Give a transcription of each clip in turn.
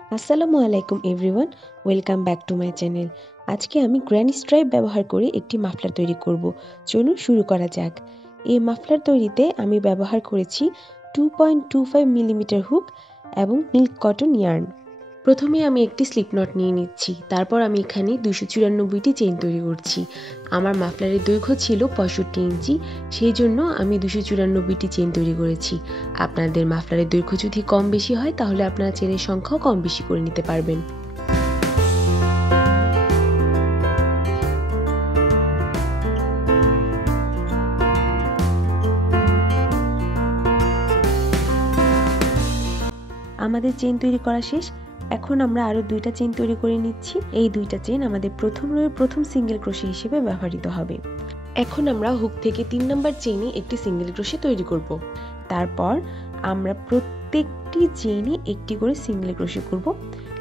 আসসালামু আলাইকুম everyone, welcome back to my channel. আজকে আমি গ্র্যানি স্ট্রাইপ ব্যবহার করে একটি মাফলার তৈরি করব। চলুন শুরু করা যাক। এই মাফলার তৈরিতে আমি ব্যবহার করেছি 2.25 মিলিমিটার হুক এবং মিল্ক কটন ইয়ার্ন। প্রথমে আমি একটি স্লিপ নট নিয়ে নিচ্ছি, তারপর আমি এখানে 294টি চেইন তৈরি করছি। আমার মাফলারের দৈর্ঘ্য ছিল 65 ইঞ্চি, সেই জন্য আমি 294টি চেইন তৈরি করেছি। আপনাদের মাফলারের দৈর্ঘ্য যদি কম বেশি হয় তাহলে আপনারা চেইনের সংখ্যাও কম বেশি করে নিতে পারবেন। আমাদের চেইন তৈরি করা শেষ। এখন আমরা আরো দুইটা চেইন তৈরি করে নিচ্ছি। এই দুইটা চেইন আমাদের প্রথম রোয়ের প্রথম সিঙ্গেল ক্রোশে হিসেবে ব্যবহৃত হবে। এখন আমরা হুক থেকে 3 নাম্বার চেইনে একটি সিঙ্গেল ক্রোশে তৈরি করব। তারপর আমরা প্রত্যেকটি চেইনে একটি করে সিঙ্গেল ক্রোশে করব।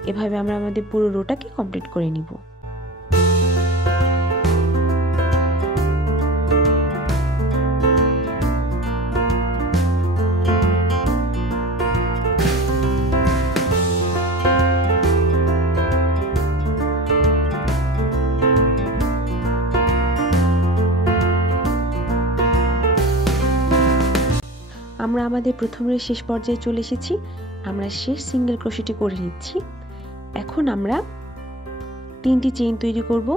এভাবে আমরা আমাদের পুরো রোটাকে কমপ্লিট করে নিব। আমরা আমাদের প্রথম রোয়ের শেষ পর্যায়ে চলে এসেছি। আমরা শেষ সিঙ্গেল ক্রোশেটি করে নিচ্ছি। এখন আমরা 3টি চেইন তৈরি করব।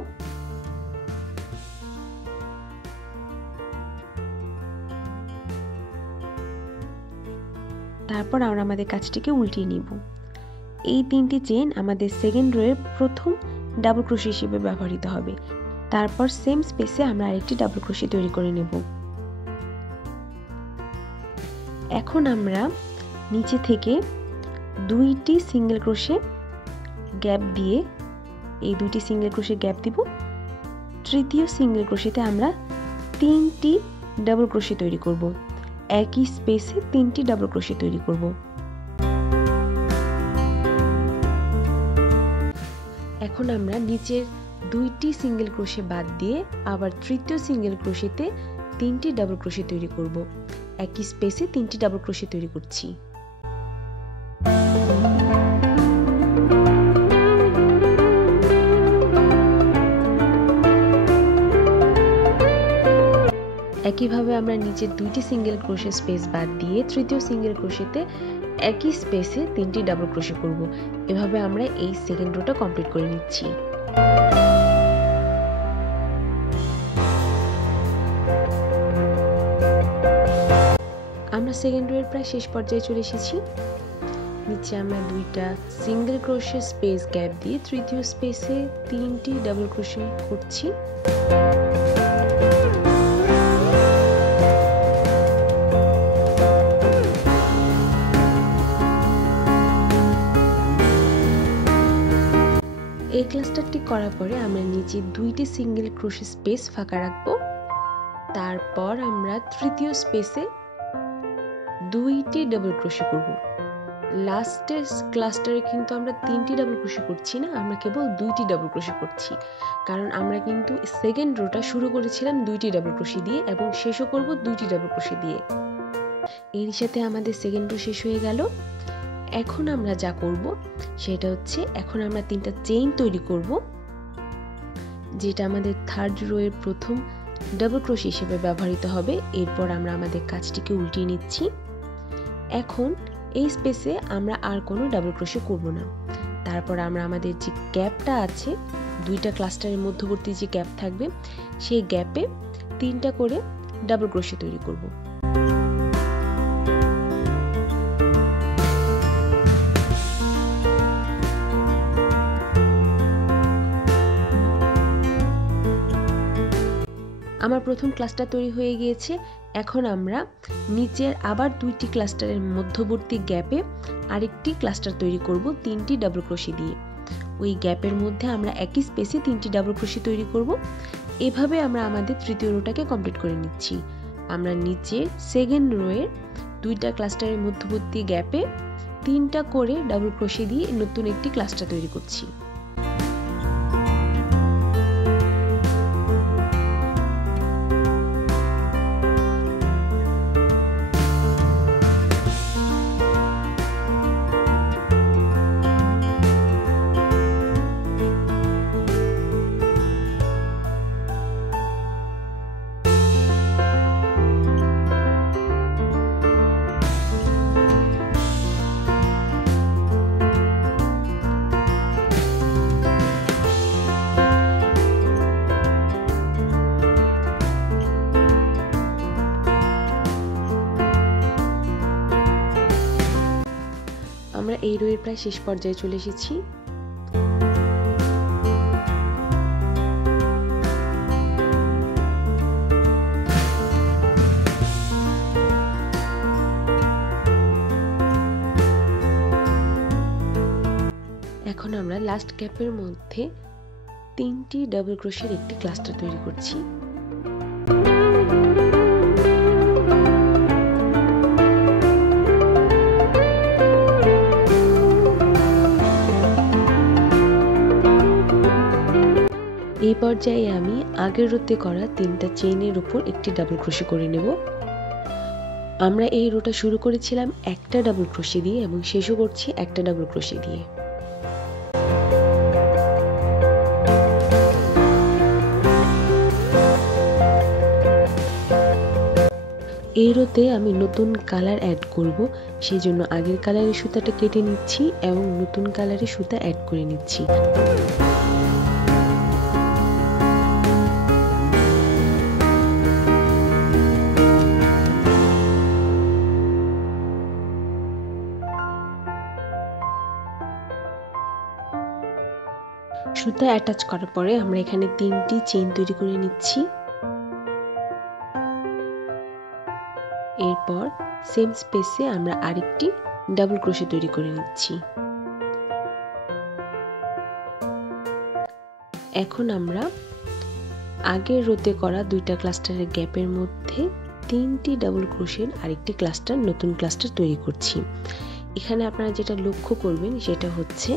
তারপর আমরা আমাদের কাজটিকে উল্টিয়ে নিব। এই 3টি চেইন আমাদের সেকেন্ড রোয়ের প্রথম ডাবল ক্রোশে হিসেবে ব্যবহৃত হবে। তারপর সেম স্পেসে আমরা আরেকটি ডাবল ক্রোশে তৈরি করে নেব। এখন আমরা নিচে থেকে 2টি সিঙ্গেল ক্রোশে গ্যাপ দিয়ে এই 2টি সিঙ্গেল ক্রোশে গ্যাপ দিব। তৃতীয় সিঙ্গেল ক্রোশেতে আমরা 3টি ডাবল ক্রোশে তৈরি করব। একই স্পেসে 3টি ডাবল ক্রোশে তৈরি করব। এখন আমরা নিচের 2টি সিঙ্গেল ক্রোশে বাদ দিয়ে আবার তৃতীয় সিঙ্গেল ক্রোশেতে 3টি ডাবল ক্রোশে তৈরি করব। একই স্পেসে 3টি ডাবল ক্রোশে তৈরি করছি। একইভাবে আমরা নিচের 2টি সিঙ্গেল ক্রোশে স্পেস বাদ দিয়ে তৃতীয় সিঙ্গেল ক্রোশেতে একই স্পেসে 3টি ডাবল ক্রোশে করব। এভাবে আমরা এই সেকেন্ড রোটা কমপ্লিট করে নিচ্ছি। আমরা সেকেন্ড রোয়ের প্রায় শেষ পর্যায়ে চলে এসেছি। নিচে আমরা 2টা সিঙ্গেল ক্রোশে স্পেস গ্যাপ দিয়ে তৃতীয় স্পেসে 3টি ডাবল ক্রোশে করছি। এই ক্লাস্টারটি করার পরে আমরা নিচে 2টি সিঙ্গেল ক্রোশে স্পেস ফাঁকা রাখবো। তারপর আমরা তৃতীয় স্পেসে 2টি ডাবল ক্রোশে করব। লাস্টের ক্লাস্টারে কিন্তু আমরা 3টি ডাবল ক্রোশে করছি না, আমরা কেবল 2টি ডাবল ক্রোশে করছি। কারণ আমরা কিন্তু সেকেন্ড রোটা শুরু করেছিলাম 2টি ডাবল ক্রোশে দিয়ে এবং শেষও করব 2টি ডাবল ক্রোশে দিয়ে। এর সাথে আমাদের সেকেন্ড রো শেষ হয়ে গেল। এখন আমরা যা করব সেটা হচ্ছে এখন আমরা 3টা চেইন তৈরি করব, যেটা আমাদের থার্ড রোয়ের প্রথম ডাবল ক্রোশে হিসেবে ব্যবহৃত হবে। এরপর আমরা আমাদের কাজটিকে উল্টিয়ে নিচ্ছি। এখন এই স্পেসে আমরা আর কোনো ডাবল ক্রোশে করব না। তারপর আমরা আমাদের যে গ্যাপটা আছে, 2টা ক্লাস্টারের মধ্যবর্তী যে গ্যাপ থাকবে, সেই গ্যাপে 3টা করে ডাবল ক্রোশে তৈরি করব। আমার প্রথম ক্লাস্টার তৈরি হয়ে গিয়েছে। এখন আমরা নিচের আবার 2টি ক্লাস্টারের মধ্যবর্তী গ্যাপে আরেকটি ক্লাস্টার তৈরি করব 3টি ডাবল ক্রোশে দিয়ে। ওই গ্যাপের মধ্যে আমরা একই স্পেসে 3টি ডাবল ক্রোশে তৈরি করব। এভাবে আমরা আমাদের তৃতীয় রোটাকে কমপ্লিট করে নিচ্ছি। আমরা নিচে সেকেন্ড রোয়ের 2টা ক্লাস্টারের মধ্যবর্তী গ্যাপে 3টা করে ডাবল ক্রোশে দিয়ে নতুন একটি ক্লাস্টার তৈরি করছি। রোয়ের প্রায় শেষ পর্যায়ে চলে এসেছি। এখন আমরা লাস্ট গ্যাপের মধ্যে 3টি ডাবল ক্রোশের একটি ক্লাস্টার তৈরি করছি। এই পর্যায়ে আমি আগের রোতে করা 3টা চেইনের উপর একটি ডাবল ক্রোশে করে নেব। আমরা এই রোটা শুরু করেছিলাম একটা ডাবল ক্রোশে দিয়ে এবং শেষও করছি একটা ডাবল ক্রোশে দিয়ে। এই রোতে আমি নতুন কালার অ্যাড করব, সেই জন্য আগের কালারের সুতাটা কেটে নিচ্ছি এবং নতুন কালারের সুতা অ্যাড করে নিচ্ছি। সুতা অ্যাটাচ করার পরে আমরা এখানে 3টি চেইন তৈরি করে নিচ্ছি। এরপর সেম স্পেসে আমরা আরেকটি ডাবল ক্রোশে তৈরি করে নিচ্ছি। এখন আমরা আগের রোতে করা 2টা ক্লাস্টারের গ্যাপের মধ্যে 3টি ডাবল ক্রোশের আরেকটি ক্লাস্টার, নতুন ক্লাস্টার তৈরি করছি। এখানে আপনারা যেটা লক্ষ্য করবেন সেটা হচ্ছে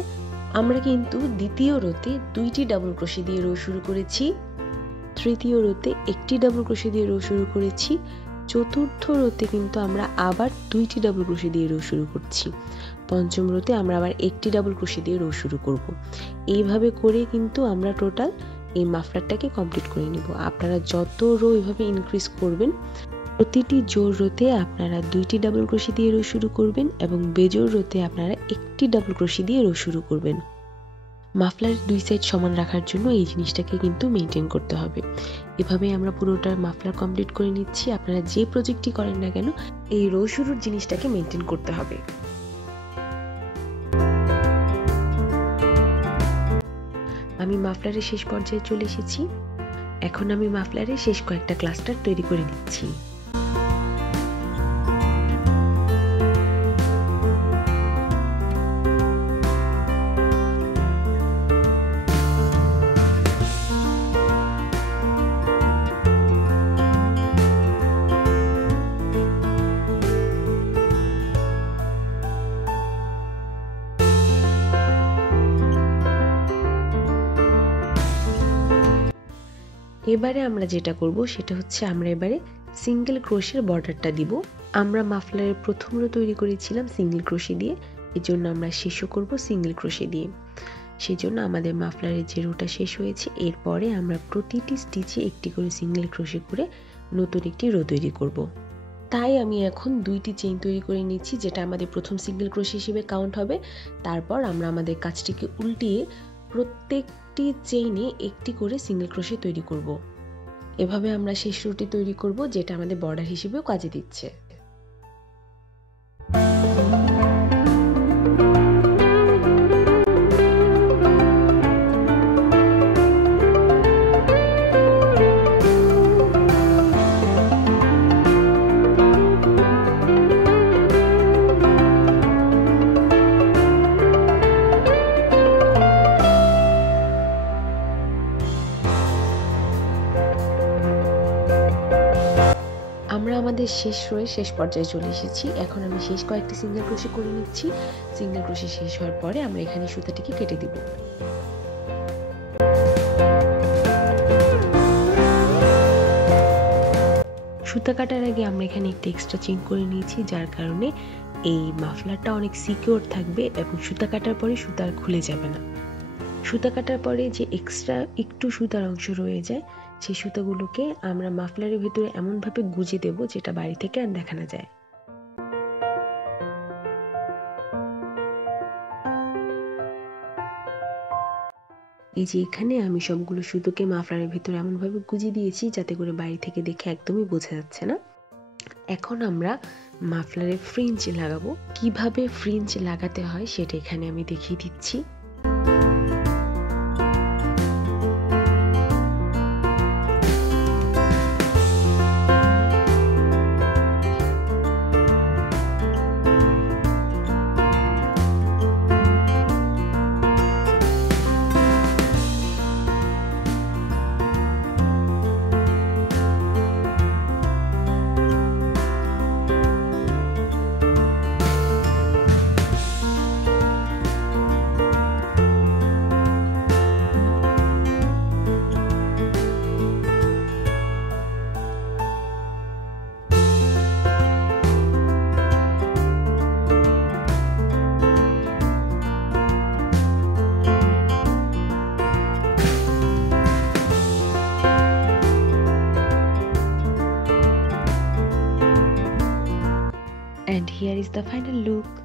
আমরা কিন্তু দ্বিতীয় রোতে 2টি ডাবল ক্রোশে দিয়ে রো শুরু করেছি, তৃতীয় রোতে একটি ডাবল ক্রোশে দিয়ে রো শুরু করেছি, চতুর্থ রোতে কিন্তু আমরা আবার 2টি ডাবল ক্রোশে দিয়ে রো শুরু করছি, পঞ্চম রোতে আমরা আবার একটি ডাবল ক্রোশে দিয়ে রো শুরু করব। এইভাবে করে কিন্তু আমরা টোটাল এই মাফলারটাকে কমপ্লিট করে নিব। আপনারা যত রো এইভাবে ইনক্রিজ করবেন, প্রতিটি জোড় রোতে আপনারা 2টি ডাবল ক্রোশে দিয়ে রো শুরু করবেন এবং বেজোড় রোতে আপনারা একটি ডাবল ক্রোশে দিয়ে রো শুরু করবেন। মাফলার 2 সাইড সমান রাখার জন্য এই জিনিসটাকে কিন্তু মেনটেন করতে হবে। এভাবে আমরা পুরোটা মাফলার কমপ্লিট করে নিচ্ছি। আপনারা যে প্রজেক্টই করেন না কেন এই রো শুরুর জিনিসটাকে মেনটেন করতে হবে। আমি মাফলারের শেষ পর্যায়ে চলে এসেছি। এখন আমি মাফলারের শেষ কয়েকটা ক্লাস্টার তৈরি করে নিচ্ছি। এবারে আমরা যেটা করব সেটা হচ্ছে আমরা এবারে সিঙ্গেল ক্রোশের বর্ডারটা দিব। আমরা মাফলারের প্রথম রো তৈরি করেছিলাম সিঙ্গেল ক্রোশে দিয়ে, এজন্য আমরা শেষও করব সিঙ্গেল ক্রোশে দিয়ে। সেজন্য আমাদের মাফলারের যে রোটা শেষ হয়েছে এরপরে আমরা প্রতিটি স্টিচে একটি করে সিঙ্গেল ক্রোশে করে নতুন একটি রো তৈরি করব। তাই আমি এখন 2টি চেইন তৈরি করে নিচ্ছি, যেটা আমাদের প্রথম সিঙ্গেল ক্রোশে হিসেবে কাউন্ট হবে। তারপর আমরা আমাদের কাজটিকে উল্টিয়ে প্রত্যেকটি চেইনে একটি করে সিঙ্গেল ক্রোশে তৈরি করব। এভাবে আমরা শেষ রোটি তৈরি করব, যেটা আমাদের বর্ডার হিসেবেও কাজে দিচ্ছে। আমরা আমাদের শেষ রোয়ের শেষ পর্যায়ে চলে এসেছি। এখন আমি শেষ কয়েকটি সিঙ্গেল ক্রোশে করে নিচ্ছি। সিঙ্গেল ক্রোশে শেষ হওয়ার পরে আমরা এখানে সুতাটিকে কেটে দিব। সুতা কাটার আগে আমরা এখানে একটি এক্সট্রা চেইন করে নিয়েছি, যার কারণে এই মাফলারটা অনেক সিকিউর থাকবে এবং সুতা কাটার পরে সুতা আর খুলে যাবে না। সুতা কাটার পরে যে এক্সট্রা একটু সুতার অংশ রয়ে যায় সেই সুতাগুলোকে আমরা মাফলারের ভিতরে এমনভাবে গুজে দেব যেটা বাইরে থেকে আর দেখা না যায়। এই যে এখানে আমি সবগুলো সুতোকে মাফলারের ভিতরে এমনভাবে গুজে দিয়েছি যাতে করে বাইরে থেকে দেখে একদমই বোঝা যাচ্ছে না। এখন আমরা মাফলারে ফ্রিঞ্জ লাগাবো। কিভাবে ফ্রিঞ্জ লাগাতে হয় সেটা এখানে আমি দেখিয়ে দিচ্ছি। And here is the final look.